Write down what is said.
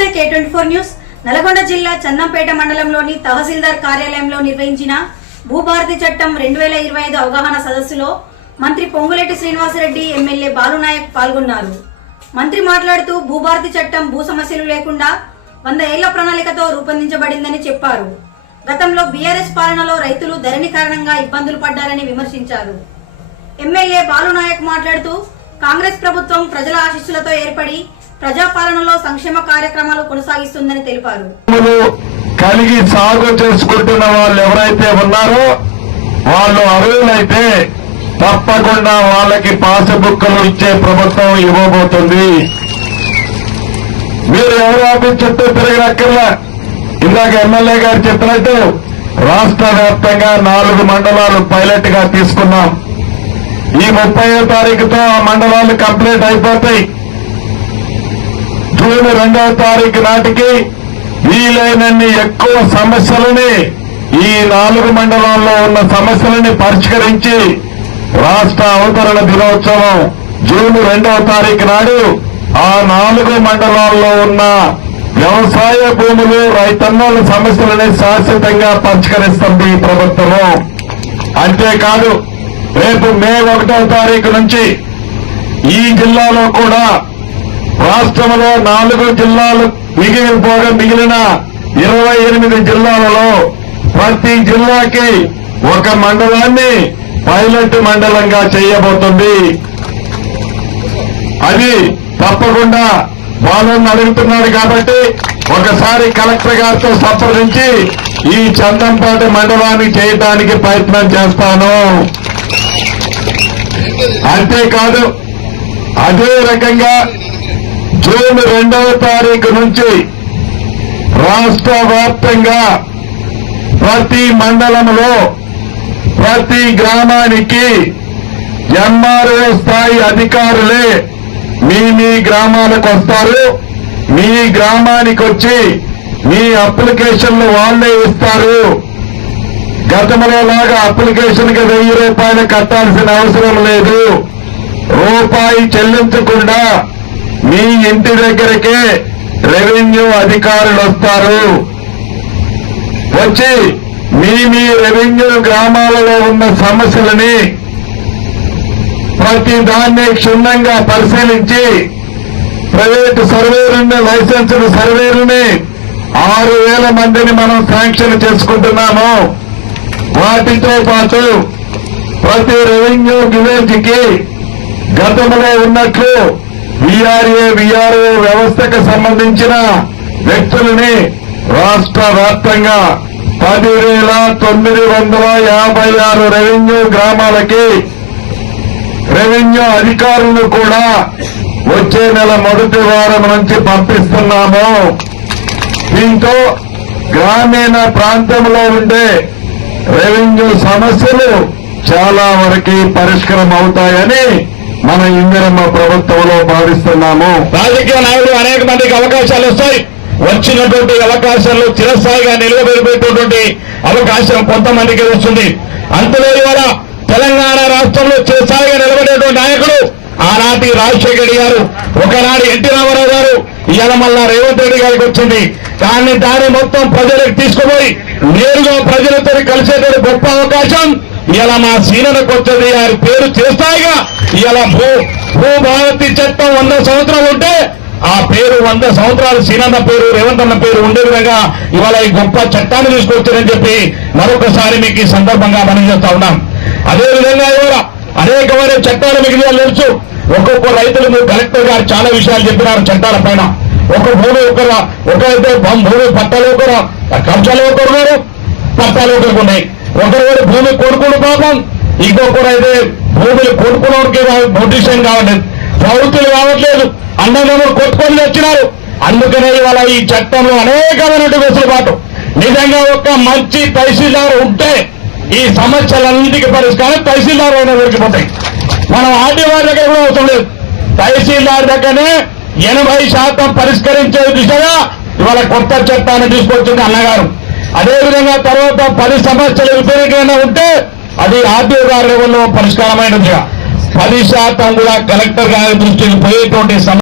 నమస్తే K24 news Nalgonda జిల్లా చందంపేట మండలంలోని తహసీల్దార్ కార్యాలయంలో నిర్వహించిన భూభారతి చట్టం 2025 అవగాహన సదస్సులో మంత్రి పొంగులేటి శ్రీనివాసరెడ్డి ఎమ్మెల్యే బాలునాయక్ పాల్గొన్నారు. మంత్రి మాట్లాడుతూ భూభారతి చట్టం భూ సమస్యలు లేకుండా 100 ఏళ్ల ప్రణాళికతో రూపొందించబడిందని చెప్పారు. గతంలో బీఆర్ఎస్ పాలనలో రైతులు ధరణి కారణంగా ఇబ్బందులు పడ్డారని విమర్శించారు. ఎమ్మెల్యే బాలునాయక్ మాట్లాడుతూ కాంగ్రెస్ ప్రభుత్వం ప్రజల ఆశీస్సులతో ఏర్పడి ప్రజాపాలనలో సంక్షేమ కార్యక్రమాలు కొనసాగిస్తుందని తెలిపారు. కలిగి సాగు చేసుకుంటున్న వాళ్ళు ఎవరైతే ఉన్నారో వాళ్ళు అర్హులైతే తప్పకుండా వాళ్ళకి పాస్బుక్లు ఇచ్చే ప్రభుత్వం ఇవ్వబోతుంది. మీరు ఎవరు ఆఫీస్ చుట్టూ తిరగనక్కర్లా. ఇందాక ఎమ్మెల్యే గారు చెప్పినట్టు రాష్ట్ర వ్యాప్తంగా 4 మండలాలు పైలట్ గా తీసుకున్నాం. ఈ 30వ తారీఖుతో ఆ మండలాలు కంప్లీట్ అయిపోతాయి. జూన్ 2వ తారీఖు నాటికి వీలైనన్ని ఎక్కువ సమస్యలని ఈ 4 మండలాల్లో ఉన్న సమస్యలని పరిష్కరించి రాష్ట్ర అవతరణ దినోత్సవం జూన్ 2వ తారీఖు నాడు ఆ 4 మండలాల్లో ఉన్న వ్యవసాయ భూములు రైతన్నల సమస్యలని శాశ్వతంగా పరిష్కరిస్తుంది ఈ ప్రభుత్వము. అంతేకాదు రేపు మే 1వ తారీఖు నుంచి ఈ జిల్లాలో కూడా రాష్ట్రంలో 4 జిల్లాలు మిగిలిన 28 జిల్లాలలో ప్రతి జిల్లాకి ఒక మండలాన్ని పైలట్ మండలంగా చేయబోతుంది. అది తప్పకుండా వాళ్ళని అడుగుతున్నాడు కాబట్టి ఒకసారి కలెక్టర్ గారితో సంప్రదించి ఈ చందంపేట మండలాన్ని చేయడానికి ప్రయత్నం చేస్తాను. అంతేకాదు అదే రకంగా జూన్ 2వ తారీఖు నుంచి రాష్ట్ర వ్యాప్తంగా ప్రతి మండలంలో ప్రతి గ్రామానికి ఎంఆర్ఓ స్థాయి అధికారులే మీ గ్రామాలకు వస్తారు. మీ గ్రామానికి వచ్చి మీ అప్లికేషన్లు వాళ్లే ఇస్తారు. గతంలో లాగా అప్లికేషన్ కి 1000 రూపాయలు కట్టాల్సిన అవసరం లేదు. రూపాయి చెల్లించకుండా మీ ఇంటి దగ్గరకే రెవెన్యూ అధికారులు వస్తారు. వచ్చి మీ రెవెన్యూ గ్రామాలలో ఉన్న సమస్యలని ప్రతి దాన్ని క్షుణ్ణంగా పరిశీలించి ప్రైవేటు సర్వేరుని లైసెన్స్డ్ సర్వేరుని 6000 మందిని మనం శాంక్షన్ చేసుకుంటున్నాము. వాటితో పాటు ప్రతి రెవెన్యూ విలేజ్ కి గతంలో ఉన్నట్లు విఆర్ఓ వ్యవస్థకు సంబంధించిన వ్యక్తులని రాష్ట్ర వ్యాప్తంగా 10,956 రెవెన్యూ గ్రామాలకి రెవెన్యూ అధికారులు కూడా వచ్చే నెల మొదటి వారం నుంచి పంపిస్తున్నాము. దీంతో గ్రామీణ ప్రాంతంలో ఉండే రెవెన్యూ సమస్యలు చాలా వరకు పరిష్కారం అవుతాయని మన ఇందిరమ్మ ప్రభుత్వంలో భావిస్తున్నాము. రాజకీయ నాయకులు అనేక మందికి అవకాశాలు వస్తాయి. వచ్చినటువంటి అవకాశాలు చిరస్థాయిగా నిలబెట్టేటువంటి అవకాశం కొంతమందికి వస్తుంది. అంతలో ఇవాళ తెలంగాణ రాష్ట్రంలో చిరస్థాయిగా నిలబడేటువంటి నాయకుడు ఆనాటి రాజశేఖర్ గారు, ఒకనాడు ఎన్టీ రామారావు గారు, ఇవాళ మళ్ళా రేవంత్ రెడ్డి గారికి వచ్చింది. కానీ దాన్ని మొత్తం ప్రజలకు తీసుకుపోయి నేరుగా ప్రజలతో కలిసేటువంటి గొప్ప అవకాశం ఇలా మా సీనకు వచ్చేది. ఆయన పేరు చిరస్థాయిగా ఇలా భూభారతి చట్టం 100 సంవత్సరాలు ఉంటే ఆ పేరు 100 సంవత్సరాలు సీనన్న పేరు, రేవంత్ అన్న పేరు ఉండే విధంగా ఇవాళ ఈ గొప్ప చట్టాన్ని తీసుకొచ్చారని చెప్పి మరొకసారి మీకు ఈ సందర్భంగా మనం చేస్తా ఉన్నాం. అదేవిధంగా ఇవాళ అనేకమైన చట్టాలు మీకు తెలుసు. ఒక్కొక్క రైతులు కలెక్టర్ గారు చాలా విషయాలు చెప్పినారు చట్టాల పైన. ఒక భూమి ఒకరైతే భూమి పట్టాలు ఒకరు, కబ్జాలు ఒకరు, పట్టాలు ఒకరికి ఉన్నాయి. ఒకరు భూమి కొనుక్కుని పాపం, ఇంకొకరైతే భూమిని కొనుక్కున్నోడికి నోటీషన్ కావట్లేదు, ప్రవృత్తులు కావట్లేదు, అన్నదమ్ములు కొట్టుకొని వచ్చినారు. అందుకనే ఇవాళ ఈ చట్టంలో అనేకమైనటువంటి వెసులుబాటు. నిజంగా ఒక మంచి తహసీల్దార్ ఉంటే ఈ సమస్యలన్నింటికి పరిష్కారం తహసీల్దార్ అయినా దొరికిపోతాయి. మనం ఆర్డీఓ దగ్గర కూడా అవసరం లేదు. తహసీల్దార్ దగ్గరనే 80% పరిష్కరించే దిశగా ఇవాళ కొత్త చట్టాన్ని తీసుకొచ్చింది అన్నగారు. అదేవిధంగా తర్వాత 10 సమస్యలు విపరీతంగా ఉంటే అది ఆర్డీఓ గారి లెవెల్లో పరిష్కారమైనదిగా 10% కూడా కలెక్టర్ గారి దృష్టికి పోయేటువంటి